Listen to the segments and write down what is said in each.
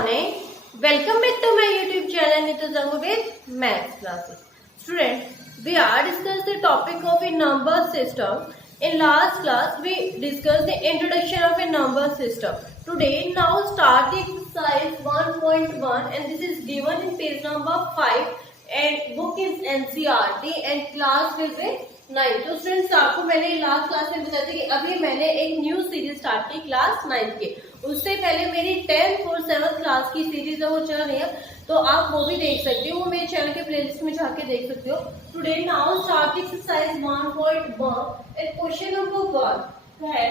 morning. Welcome back to my YouTube channel Nitu Zangu with Maths classes. Student, we are discussing the topic of a number system. In last class, we discussed the introduction of a number system. Today, now start the exercise 1.1 and this is given in page number 5 and book is NCERT and class will be 9. तो students आपको मैंने last class में बताया था कि अभी मैंने एक न्यू सीरीज स्टार्ट की क्लास 9 के। उससे पहले मेरी 10th और 7th क्लास की सीरीज है वो चल रही है, तो आप वो भी देख सकते हो, वो मेरे चैनल के प्लेलिस्ट में जाके देख सकते हो। Today now start exercise 1.1 and question number 1 है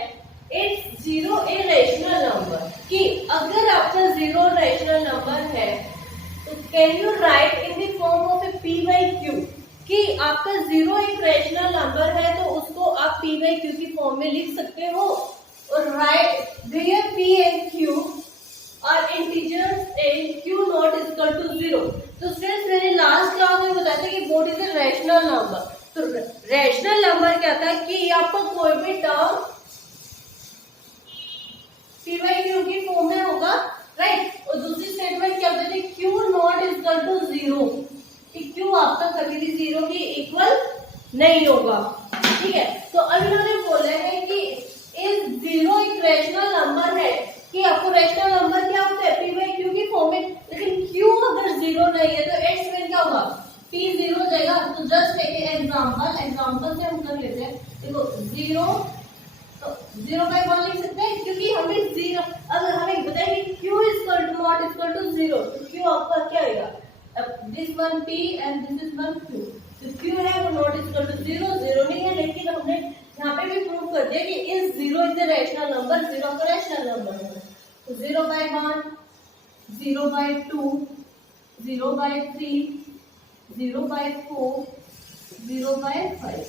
it's zero a rational number, कि अगर आपका जीरो रेशनल नंबर है तो can you right in the form of A P by Q, कि आपका जीरो एक रेशनल नंबर है तो उसको आप पी बाई क्यू की फॉर्म में लिख सकते हो। और right where p and q are integers and q not equal to zero. तो स्टूडेंट्स मैंने लास्ट क्लास में बताया था कि what is a rational number. तो रेशनल नंबर क्या था कि आपका कोई भी टर्म पी बाई क्यू की फॉर्म में होगा, राइट। और दूसरी स्टेटमेंट क्या होती थी, q not equal to zero, कि क्यू आपका कभी भी जीरो के इक्वल नहीं होगा, ठीक है। तो अब इन्होंने बोला है कि इस जीरो एक रेशनल नंबर है, कि आपको रेशनल नंबर क्या होता है पी बाई क्यू की फॉर्म में, लेकिन क्यू अगर जीरो नहीं है तो एट्स में क्या होगा, पी जीरो हो जाएगा। तो जस्ट टेक एग्जांपल से हम कर लेते हैं। देखो जीरो, तो जीरो बाई वन लिख सकते हैं, क्योंकि हमें जीरो, अगर हमें बताया कि q equal to not equal to zero, तो क्यू आपका क्या आएगा, this one p and this is one q। तो q है वो not equal to zero, zero नहीं है, लेकिन हमने यहाँ पे भी प्रूव कर दिया कि इस zero is the rational number, zero का रैशनल नंबर है। तो zero by one, zero by two, zero by three, zero by four, zero by five,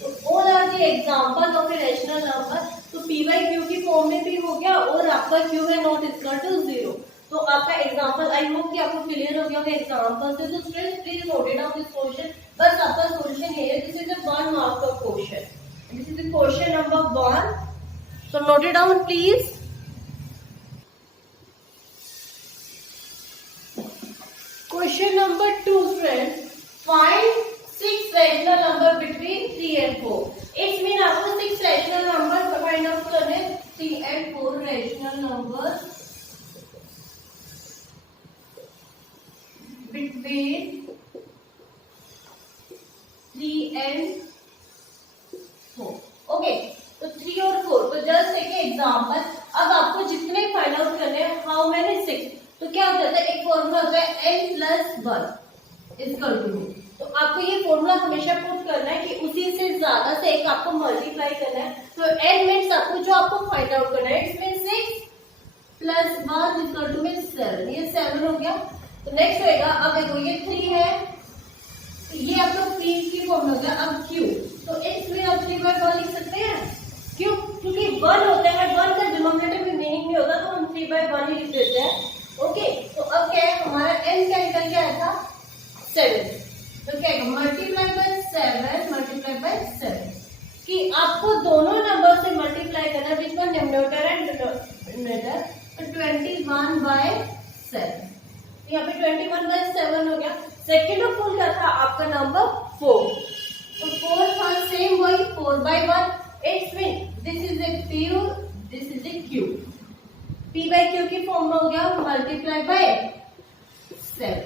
तो all are the example of a rational number. तो p by q की form में भी हो गया और आपका q है नॉट इक्वल टू जीरो। तो आपका एग्जांपल आई होप कि आपको क्लियर हो गया होगा एग्जांपल से। तो students please note it down this question, बस आपका सॉल्यूशन ये है, दिस इज अ 1 मार्क का question, this is the question number 1, so note it down please. Question number 2 friends, find 6 rational number between 3 and 4। It's mean आपको 6 rational number find out करने, 3 and 4 rational number between 3 and 4। Okay, तो 3 और 4, तो just एक example. अब आपको जितने find out करने हैं, हाउ मेनी 6, तो क्या हो जाता है, एक फॉर्मूला होता है n प्लस 1 इक्वल टू। तो आपको ये फॉर्मूला हमेशा पुट करना है कि उसी से ज्यादा से एक आपको मल्टीप्लाई करना है। तो n मीन्स आपको जो आपको फाइंड आउट करना है, इसमें 6 प्लस 1 इक्वल टू में 7, ये 7 हो गया। तो नेक्स्ट होएगा, अब देखो ये 3 है, तो ये आपका p की फॉर्म हो गया। अब q, तो x में आप 3 बाई 1 लिख सकते हैं, क्यों, क्योंकि 1 होता है, 1 का डिनोमिनेटर में मीनिंग नहीं होता, तो हम 3 बाई 1 ही लिख देते हैं। ओके, तो अब क्या है हमारा n क्या निकल के आया था 7, तो क्या है मल्टीप्लाई बाय 7, मल्टीप्लाई बाय 7, कि आपको दोनों नंबर से मल्टीप्लाई करना, which one numerator and denominator, तो 21 बाय 7, यहाँ पे 21 बाय 7 हो गया। सेकेंड ऑफ फुल क्या था आपका नंबर 4, तो 4 था सेम वही 4 by 1, it's mean this is a pure, this is a q, p by q की फॉर्म में हो गया मल्टीप्लाई बाय 7,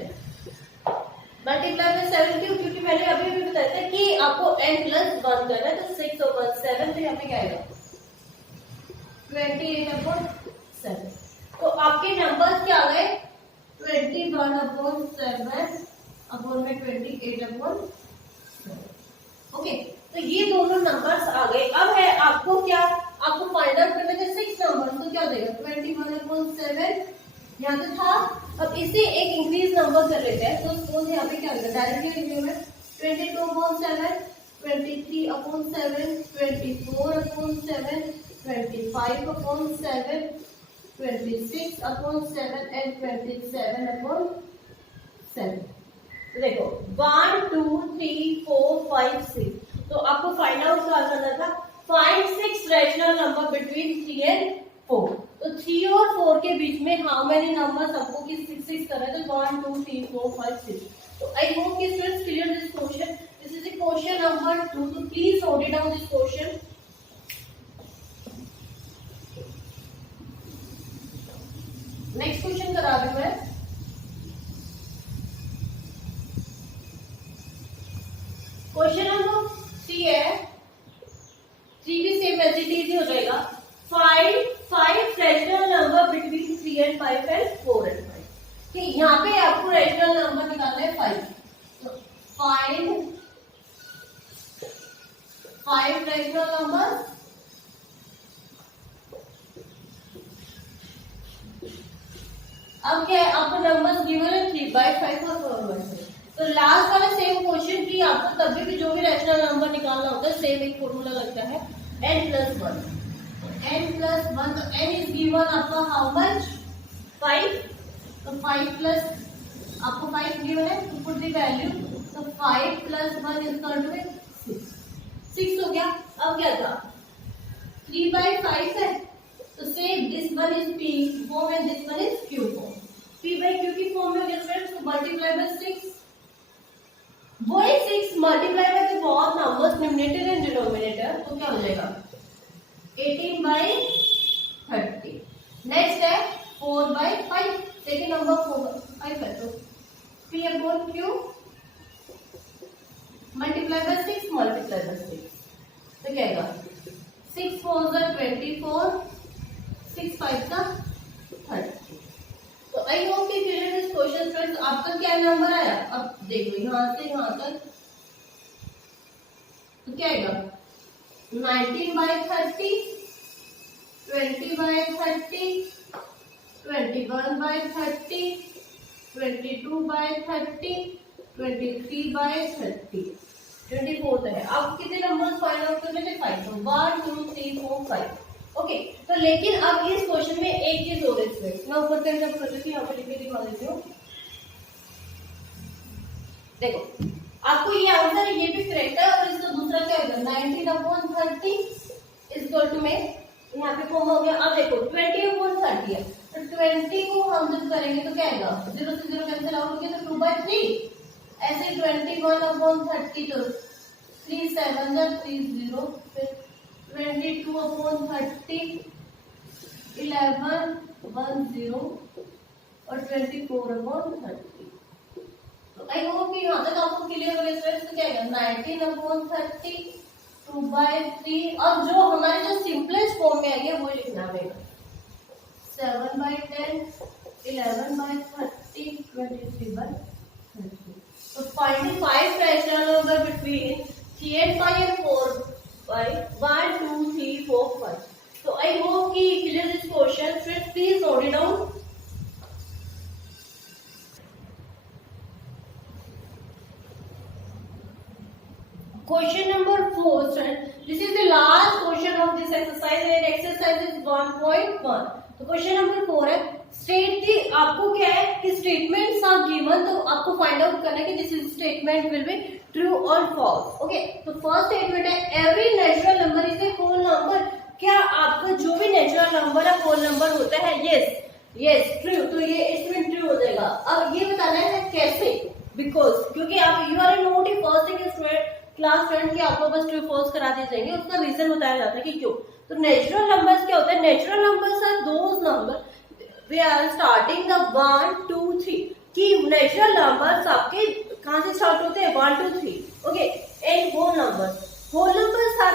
मल्टीप्लाई बाय 7 क्यों, क्योंकि मैंने अभी भी बताया था कि आपको n प्लस 1 करना है, तो 6 और 1 7, तो यहाँ पे क्या आएगा 28/7। तो आपके नंबर्स क्या आ गए 21/7 अपॉन में 28/7। ओके, तो ये दोनों नंबर्स आ गए। अब है आपको क्या, आपको फाइंड आउट करना है 6 नंबर्स, तो क्या देगा 21/7 यहाँ तो था। अब इसे एक इंक्रीज नंबर कर लेते हैं, तो सपोज यहाँ पे क्या होगा, डायरेक्टली लिखने में 22/7, 23/7, 24/7, 25/7, 26/7 and 27/7। तो देखो 1 2 3 4 5 6, तो आपको फाइंड आउट क्या करना था, find 6 rational number between 3 and 4। तो तो 3 और 4 के बीच में हाउ मेनी नंबर्स आपको किस 6 कर रहे थे 1 2 3 4 5 6। तो आई होप कि students clear this question. This is the question number 2। तो please note it down this question. Next question करा रही हूं मैं। क्वेश्चन नंबर 3 है, 3 भी सेम एज इट इज हो जाएगा। Find 5 rational number between 3 and 5 and 4 and 5। कि यहाँ पे आपको रैशनल नंबर निकालना है 5। तो फाइंड 5 रैशनल नंबर अब क्या है, आपको नंबर्स गिवन है 3/5 और 4/5। तो लास्ट वाला सेम क्वेश्चन की आपको तभी भी जो भी रैशनल नंबर निकालना होता है सेम एक फॉर्मूला लगता है n+1। n+1 तो n इज गिवन आपका हाउ मच 5। तो 5 प्लस आपको 5 गिवन है तो पुट द वैल्यू। तो 5 + 1 इज इक्वल टू 6 हो गया। अब क्या था 3/5 है तो same this one is p form and this one is q form. p/q की फॉर्म में हो गया फ्रेंड्स। तो मल्टीप्लाई बाय 6 वो 6 multiply by the both numbers numerator and denominator. तो क्या हो जाएगा 18/30। नेक्स्ट है 4/5। सेकेंड नंबर 4/5 है तो p/q multiply by 6 multiply by 6 तो क्या आएगा 6 4 24 6 5 30। तो आई होप कि क्लियर दिस क्वेश्चन फ्रेंड्स। आपका क्या नंबर आया अब देखो यहाँ से यहाँ तक तो क्या आएगा 19/30 20/30 21/30 22/30 23/30 24 है। आप कितने नंबर्स फाइंड आउट करने थे 5। तो 1 2 3 4 5। ओके तो लेकिन अब इस क्वेश्चन में एक चीज और है। मैं ऊपर से जब कर देती हूँ यहाँ पे लिख के दिखा देती हूँ। देखो आपको ये आंसर ये भी करेक्ट है और इसका दूसरा क्या होगा 19/30 इज इक्वल टू में यहाँ पे फॉर्म हो गया। अब देखो 20/30 है तो 20 को हम जब करेंगे तो क्या आएगा 0 से 0 कैंसिल आउट हो गया तो 2/3। ऐसे 21/30 तो 3 7 30 फिर 22/30 11 10 और 24/30। तो आई होप कि यहाँ तक आपको क्लियर हो गया फ्रेंड्स। तो क्या है 19/30 2/3 और जो हमारे जो सिंपलेस्ट फॉर्म में आएंगे वो लिखना पड़ेगा 7/10 11/30 23/30। तो find 5 rational number between 3 and 5 and 4/5 1 2 3 4 5। तो आई होप कि clear this question friends. Please note it down. Question number 4, friends. This is the last question of this exercise and exercise is 1.1. तो question number 4 है state की आपको क्या है कि statements are given तो आपको फाइंड आउट करना है कि this is statement will be true और फॉल्स। ओके तो फर्स्ट स्टेटमेंट है every natural number is a whole number. क्या आपका जो भी नेचुरल नंबर है होल नंबर होता है? Yes true. तो ये इसमें ट्रू हो जाएगा। अब ये बताना है कैसे, बिकॉज क्योंकि आप you are note first thing student class friend की आपको बस ट्रू फॉल्स करा दिए जाएंगे। उसका रीजन बताया जाता है कि क्यों। तो नेचुरल नंबर्स क्या होता है? Natural numbers are those number they are starting the 1 2 3 कि नेचुरल नंबर्स आपके कहां से स्टार्ट होते हैं 1 2 3। Okay and whole numbers are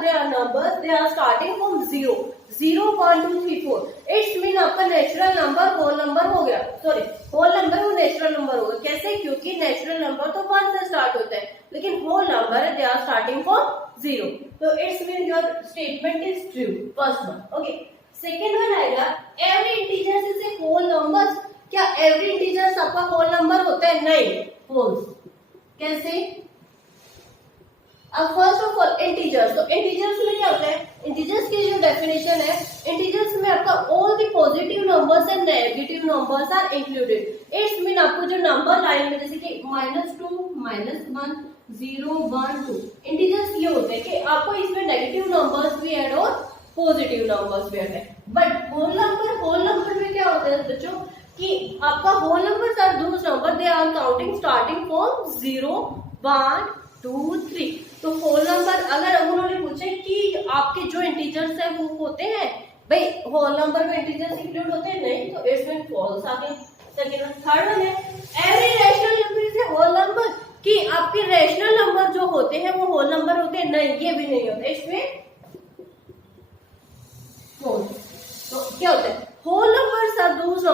their numbers they are starting from 0 0 1 2 3 4। It's mean आपका नेचुरल नंबर होल नंबर हो गया। सॉरी होल नंबर वो नेचुरल नंबर होगा। कैसे? क्योंकि नेचुरल नंबर तो 1 से स्टार्ट होता है लेकिन होल नंबर है दे आर स्टार्टिंग फ्रॉम 0। तो it's mean your statement is true first one. Okay second one आएगा every integers is a whole number. क्या एवरी इंटीजर्स आपका होल नंबर होता है? नहीं, फॉल्स। कैसे? अब फर्स्ट ऑफ ऑल इंटीजर्स, तो इंटीजर्स में क्या होता है? इंटीजर्स की जो डेफिनेशन है इंटीजर्स में आपका all the positive numbers and negative numbers are included. It's mean आपको जो नंबर लाइन में जैसे कि -2 -1 0 1 2 इंटीजर्स ये होते हैं कि आपको इसमें नेगेटिव नंबर्स भी ऐड और पॉजिटिव नंबर्स भी आते हैं। बट होल नंबर में क्या होता है बच्चों कि आपका whole numbers are those number they are counting starting from 0, 1, 2, 3। तो होल नंबर अगर उन्होंने पूछे कि आपके जो इंटीजर्स है वो होते हैं, भाई होल नंबर में इंटीजर्स इंक्लूड होते हैं, नहीं, तो इट्स मीन फॉल्स आ गया। सेकंड थर्ड वन है every rational number is a whole number, कि आपके रैशनल नंबर जो होते हैं वो होल नंबर होते हैं, नहीं, ये भी नहीं होता, इसमें तो क्या होता है whole numbers are those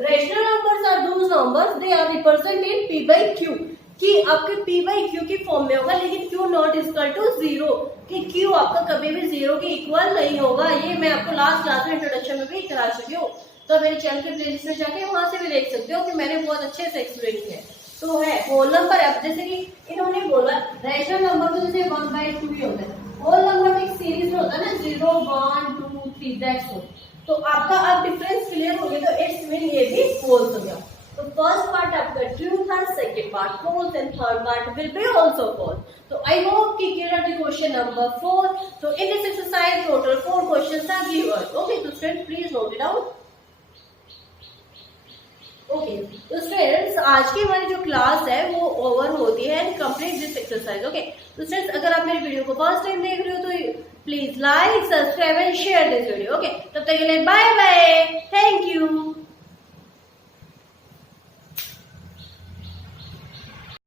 rational numbers are those numbers they are represent in p by q, कि आपके p by q की फॉर्म में होगा, लेकिन q नॉट इक्वल टू 0, कि q आपका कभी भी 0 के इक्वल नहीं होगा। ये मैं आपको लास्ट क्लास में इंट्रोडक्शन में भी करा चुकी हूँ, तो मेरे चैनल के प्लेलिस्ट में जाके वहां से भी देख सकते हो कि मैंने बहुत अच्छे से एक्सप्लेन किया है। तो है होल नंबर, अब जैसे कि इन्होंने बोला रैशनल नंबर तो जैसे 1/2 ही होता है, होल नंबर एक सीरीज में होता है ना, 0, 1, 2, 3 दैट्स ऑल। तो आपका अब डिफरेंस क्लियर हो गया, तो इट्स मीन ये भी फॉल्स हो गया। तो फर्स्ट पार्ट आपका ट्रू था, second part false and third part will be also false. तो आई होप कि क्लियर द क्वेश्चन नंबर 4। तो in this exercise total 4 questions are given. Okay, तो student please note it down. Okay, तो students आज की हमारी जो class है वो ओवर होती है and complete this exercise. Okay, तो स्टूडेंट्स अगर आप मेरी वीडियो को फर्स्ट टाइम देख रहे हो तो please like, subscribe and share this video. Okay, तब तक के लिए बाय बाय, थैंक यू।